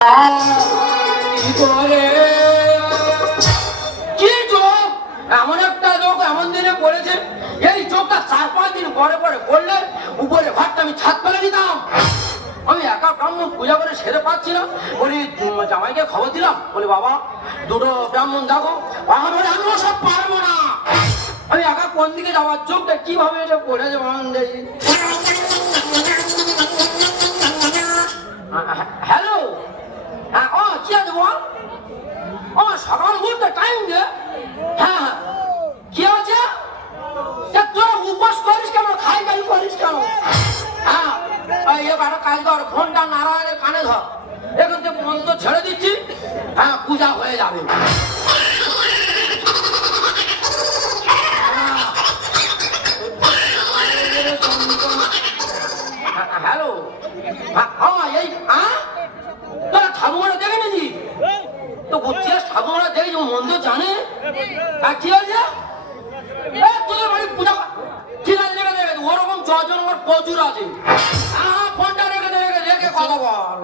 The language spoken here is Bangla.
কি করে কি চোখ এমন একটা চোখ এমন দিনে পড়েছে, এই চোখটা 4-5 দিন পরে পরে করলে উপরে ভাতটা আমি ছাদ ফেলে দিতাম। আমি একা ব্রাহ্মণ পূজা করে সেরে পাচ্ছি না, বলি জামাইকে খবর দিলাম, বলি বাবা দুটো ব্রাহ্মণ দেখো। আমিও সব পারবো না, আমি একা কোন দিকে যাওয়ার, চোখটা কিভাবে এটা পড়েছে মান দেখি। হ্যালো, হ্যাঁ ও কি আছে বল। ও সকাল উঠতে টাইম দে। হ্যাঁ হ্যাঁ কি আছে, তোরা উপোস করিস কেন, খাই খাই করিস কেন? হ্যাঁ এবার কাজ ধর, ফোনটা নারায়ণের কানে ধর, এখন তো মন তো ছেড়ে দিচ্ছি। হ্যাঁ পূজা হয়ে যাবে। হ্যালো, এই তোরা ঠাকুমারা দেখে নিছি তো বুঝছিস, ঠাকুমারা দেখে মন্দ জানে। আর কি হয়েছে তোদের বাড়ি পূজা, ঠিক আছে রেখে দে, ওরকম 6 জন আমার প্রচুর আছে। হ্যাঁ ফোনটা রেখে দে, রেখে কথা বল।